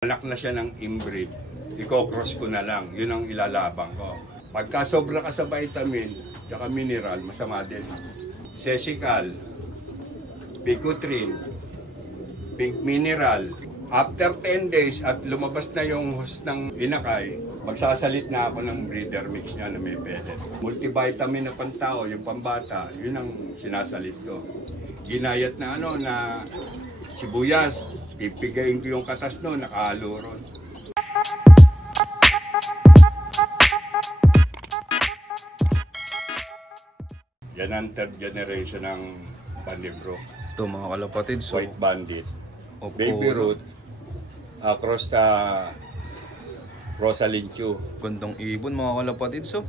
Anak na siya ng inbreed, i-cross ko na lang, yun ang ilalabang ko. Pagka sobra ka sa vitamin, tsaka mineral, masama din. Sesical, Picotrine, Pink Mineral. After 10 days at lumabas na yung host ng inakay, magsasalit na ako ng breeder mix niya na may pellet. Multivitamin na pantao, yung pambata, yun ang sinasalit ko. Ginayat na na sibuyas, ipigayin ko yung katas no, nakahalo ron. Yan ang third generation ng Bandibro. Ito mga kalapatid, so White Bandit. Baby Root, across the Rosalind Chew. Gandang ibon mga kalapatid, so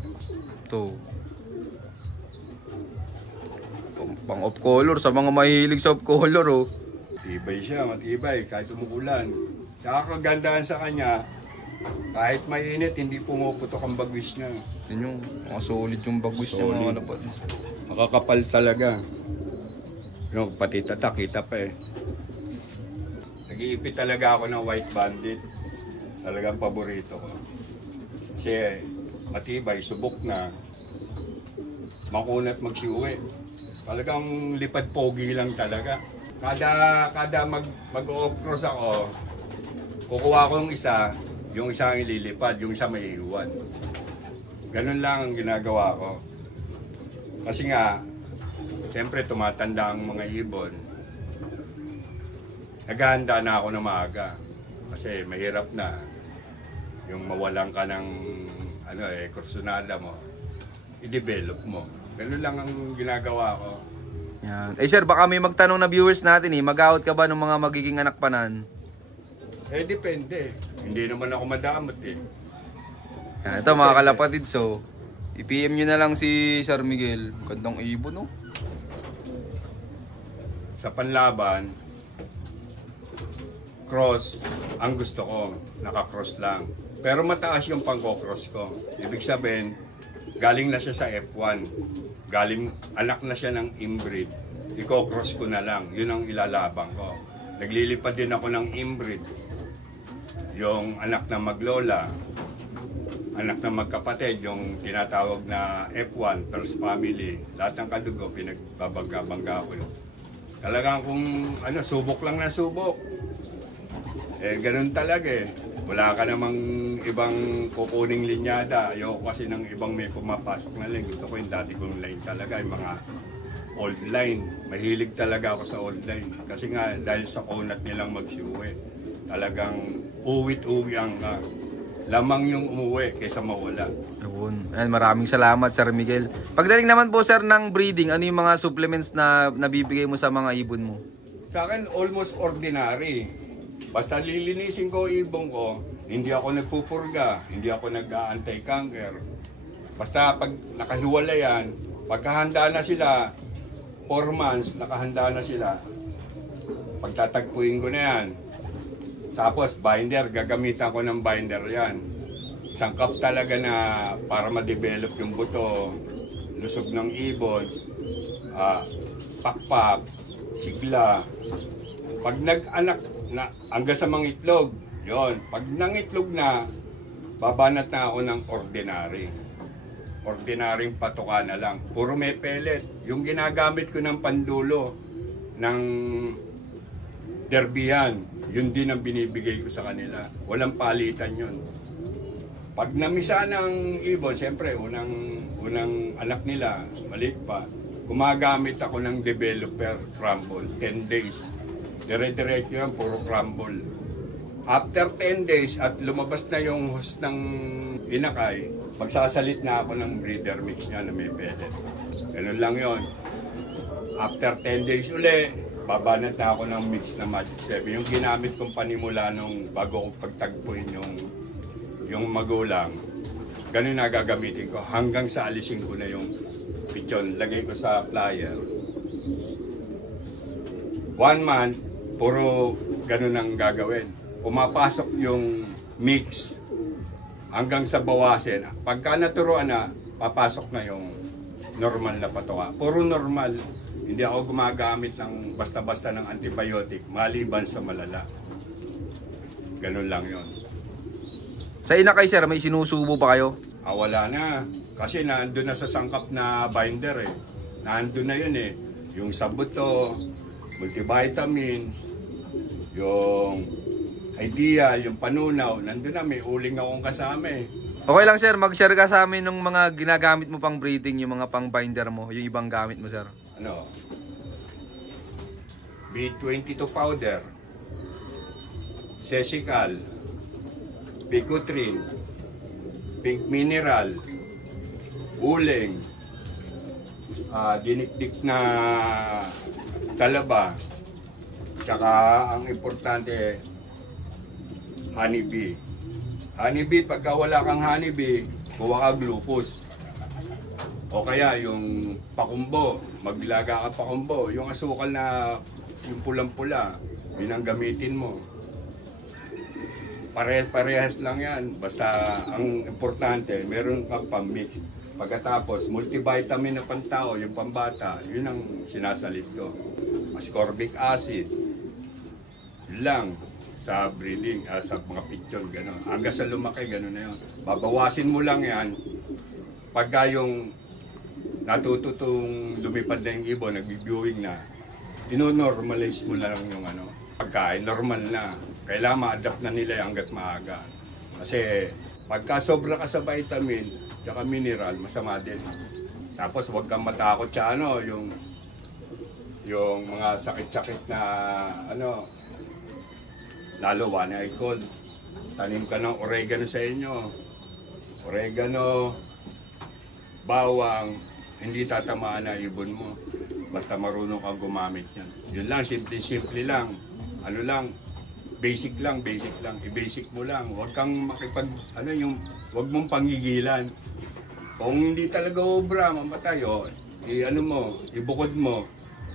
ito. Pang off color, sa mga mahilig sa off color, oh. Matibay siya, matibay, kahit umuulan. Tsaka kagandahan sa kanya, kahit mainit, hindi pumuputok ang bagwis niya. Yan yung mga solid yung bagwis niya mga kalapatid. Makakapal talaga. Yung pati tatak, kita pa eh. Nag-iipit talaga ako ng White Bandit. Talagang paborito ko. Kasi matibay, subok na. Makunat magsiuwi. Talagang lipad pogi lang talaga. Kada mag-off-cross ako, kukuha ko yung isa ang ililipad, yung isa may iwan. Ganun lang ang ginagawa ko. Kasi nga, siyempre tumatanda ang mga ibon. Naghahanda na ako na maaga. Kasi mahirap na yung mawalan ka ng kursunada mo, i-develop mo. Ganun lang ang ginagawa ko. Yan. Eh sir, baka may magtanong na viewers natin mag-out ka ba ng mga magiging anak panan? Eh depende. Hindi naman ako madamot eh. Yan, ito mga kalapatid, so i-PM nyo na lang si Sir Miguel. Gandang ibon, no? Sa panlaban, cross ang gusto ko, naka-cross lang. Pero mataas yung pangko-cross ko. Ibig sabihin, galing na siya sa F1. Anak na siya ng inbreed. I-cross ko na lang. Yun ang ilalabang ko. Naglilipad din ako ng inbreed. Yung anak na maglola, anak na magkapatid, yung tinatawag na F1, first family. Lahat ng kadugo, pinagbabangga ko yun. Talagang kung subok lang na subok. Eh, ganun talaga eh. Wala ka namang ibang kukuning linyada. Ayoko kasi ng ibang may pumapasok na line. Gusto ko yung dati kong line talaga, yung mga old line. Mahilig talaga ako sa old line. Kasi nga, dahil sa kunat nilang magsiuwi, talagang uwit-uwi ang lamang yung umuwi kaysa mawala. Yun. And maraming salamat, Sir Miguel. Pagdating naman po, sir, ng breeding, ano yung mga supplements na nabibigay mo sa mga ibon mo? Sa akin, almost ordinary. Basta lilinisin ko ibon ko, hindi ako nagpupurga, hindi ako nag-anti-cancer. Basta pag nakahiwala yan, pagkahanda na sila, 4 months, nakahanda na sila, pagtatagpuin ko na yan. Tapos binder, gagamitan ko ng binder yan. Sangkap talaga na para ma-develop yung buto, lusog ng ibon, pakpak, sigla. Pag nag-anak na hanggang sa mga itlog, yon. Pag nangitlog na, babanat na ako ng ordinary. Ordinaryong patuka na lang. Puro may pellet. Yung ginagamit ko ng pandulo ng derbihan, yun din ang binibigay ko sa kanila. Walang palitan yun. Pag namisa ng ibon, siyempre, unang anak nila, maliit pa, gumagamit ako ng developer crumble, 10 days. Dire-diretso yan, puro crumble. After 10 days at lumabas na yung host ng inakay, magsasalit na ako ng breeder mix niya na may pellet. Ganun lang yon. After 10 days uli, babanat na ako ng mix na Magic 7. Yung ginamit kong panimula nung bago ko pagtagpuin yung magulang, ganun na gagamitin ko hanggang sa alisin ko na yung pichon. Lagay ko sa flyer. 1 month, puro ganun ang gagawin. Pumapasok yung mix hanggang sa bawasin. Pagka naturuan na, papasok na yung normal na patuka. Puro normal. Hindi ako gumagamit ng basta-basta ng antibiotic maliban sa malala. Ganun lang yon. Sa Inakay sir, may sinusubo pa kayo? Wala na. Kasi naandun na sa sangkap na binder eh. Naandun na yun eh. Yung sabuto, multivitamins, yung ideal, yung panunaw, nandun na. May uling akong kasama eh. Okay lang sir, mag-share ka sa amin ng mga ginagamit mo pang breeding, yung mga pang binder mo, yung ibang gamit mo sir. Ano? B22 powder, Sesical, Picotril, Pink Mineral, Uling, dinikdik na talaba, tsaka ang importante, honeybee. Honeybee, pagka wala kang honeybee, kuha ka glucose. O kaya yung pakumbo, maglaga ka pakumbo, yung asukal na yung pulang-pula, yun ang gamitin mo. Parehas lang yan. Basta ang importante, meron kang pang-mix. Pagkatapos, multivitamin na pantao, yung pambata, yun ang sinasalit ko. Ascorbic acid. Yun lang sa breeding, sa mga pigeon, gano'n. Hanggang sa lumaki, gano'n na yun. Babawasin mo lang yan. Pagka yung natututong lumipad na yung ibon, nag-viewing na, ino-normalize mo lang yung pagkain, normal na. Kailangan ma-adapt na nila hanggat maaga. Kasi pagka sobra ka sa vitamin, tsaka mineral, masama din. Tapos huwag kang matakot sa yung mga sakit-sakit na lalo one eye cold. Tanim ka ng oregano sa inyo. Oregano, bawang, hindi tatamaan na ibon mo. Basta marunong kang gumamit yan. Yun lang, simple lang. Basic lang. I-basic mo lang. Huwag kang huwag mong pangigilan. Kung hindi talaga obra, mamatay, ibukod mo,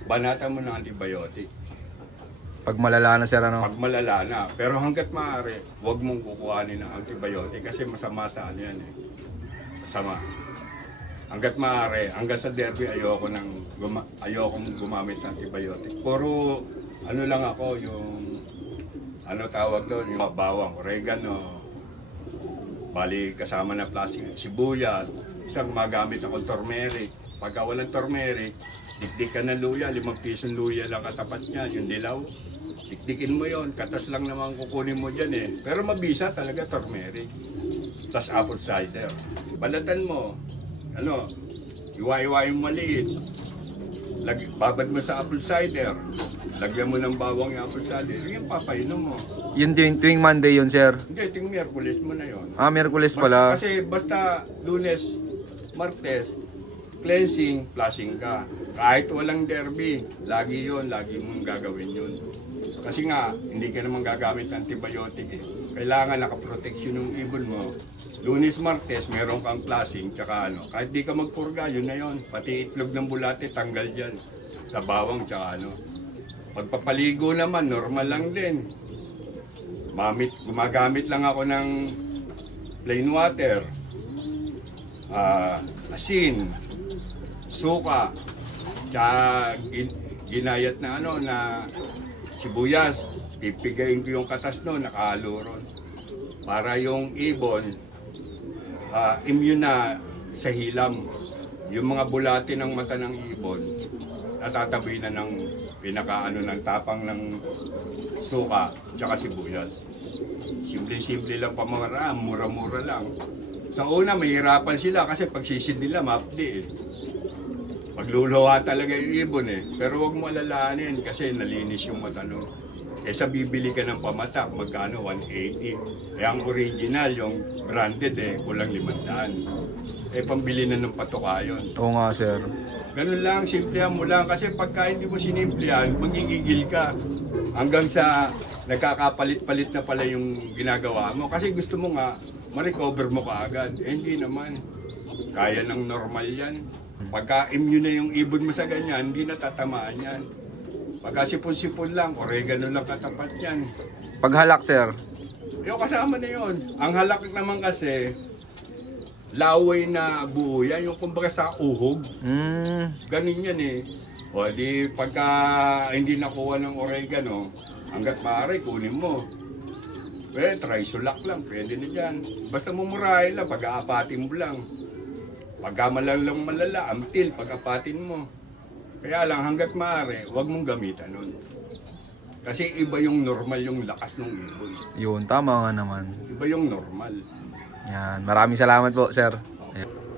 banatan mo ng antibiotic. Pag malala na sir, Pag malala na. Pero hanggat maaari, huwag mong kukuhanin ng antibiotic kasi masama sa yan eh. Masama. Hanggat maaari, hanggang sa derby, ayokong gumamit ng antibiotic. Puro, lang ako, yung, tawag doon, yung bawang, oregano, bali kasama na plastic, sibuyas, isang magamit ako turmeric. Pagka walang turmeric, dikdik ka ng luya, 5 pisong luya lang katapat niya, yung dilaw. Dikdikin mo yon, katas lang naman kukunin mo dyan eh. Pero mabisa talaga turmeric. Plus apple cider. Balatan mo, iwa-iwa yung maliit. Babad mo sa apple cider. Lagyan mo ng bawang yung apple cider. Yung papainom mo. Yun tuwing Monday yun sir? Hindi, tuwing Miyerkules mo na yun. Miyerkules pala. Kasi basta Lunes, Martes, cleansing, flushing ka. Kahit walang derby, lagi mong gagawin yun. Kasi nga, hindi ka naman gagamit ng antibiotic eh. Kailangan nakaproteksyon yung ibon mo. Lunes, Martes, meron kang flushing, tsaka kahit di ka magpurga, yun na yun. Pati itlog ng bulate, tanggal dyan. Sa bawang, tsaka Pagpapaligo naman, normal lang din. Gumagamit lang ako ng plain water, asin, suka, tsaka ginayat na na sibuyas. Pipigayin ko yung katas nakahalo ron. Para yung ibon, immune na sa hilam. Yung mga bulate ng mata ng ibon, natataboy na ng ng tapang ng suka tsaka sibuyas. Simple-simple lang pamaraan, mura-mura lang. Sa una, mahirapan sila kasi pagsisid nila, mapdi eh. Pagluluwa talaga yung ibon eh. Pero huwag mo alalahanin kasi nalinis yung mata nun. Kesa bibili ka ng pamatak, magkano? 180. Ang original, yung branded kulang 500. Pambili na ng patoka yun. Oo nga sir. Ganun lang, simplihan mo lang. Kasi pagka hindi mo sinimplihan, magigigil ka. Hanggang sa nagkakapalit-palit na pala yung ginagawa mo. Kasi gusto mo nga, ma-recover mo kaagad. Hindi naman. Kaya ng normal yan. Pagka immune na yung ibon mo sa ganyan, hindi natatamaan yan. Pagka sipon-sipon lang, oregano lang katapat yan. Paghalak sir? Yung kasama na yun. Ang halak naman kasi, laway na buo yan, yung kumbaga sa uhog. Ganun yan eh. O di pagka hindi nakuha ng oregano, hanggat maaari kunin mo. Trisulak lang, pwede na dyan. Basta mumurahin lang, pag-aapatin mo lang. Pagka malalang malala, amtil, pag-apatin mo. Kaya lang, hanggat maaari, huwag mong gamitan nun. Kasi iba yung normal yung lakas ng ibon. Yun, tama nga naman. Iba yung normal. Yan, maraming salamat po, sir.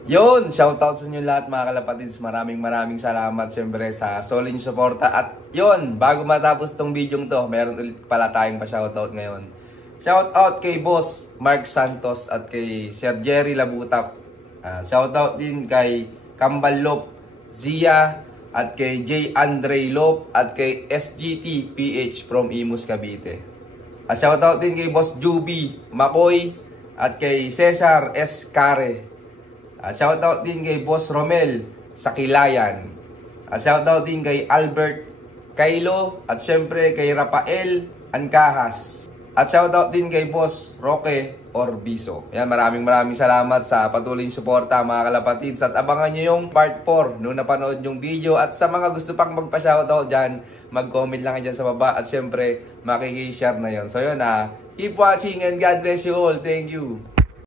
Yun, shoutout sa inyo lahat mga kalapatids. Maraming salamat syempre sa solid yung suporta. At yun, bago matapos tong video to, meron ulit pala tayong pa-shoutout ngayon. Shoutout kay Boss Mark Santos at kay Sir Jerry Labutap. Shoutout din kay Kambal Lop, Zia, at kay J. Andre Lop, at kay SGT PH from Imus, Cavite. At shoutout din kay Boss Juby Makoy at kay Cesar S. Care. Shoutout din kay Boss Romel sa Kilayan. Shoutout din kay Albert Kailo at syempre kay Rafael Ancahas. At shoutout din kay Boss Roque Orbiso. Yan, maraming salamat sa patuloy yung suporta mga kalapatids. At abangan nyo yung part 4 nung napanood yung video. At sa mga gusto pang magpa-shoutout dyan, mag-comment lang dyan sa baba. At syempre, makikishare na yun. So yun, keep watching and God bless you all. Thank you.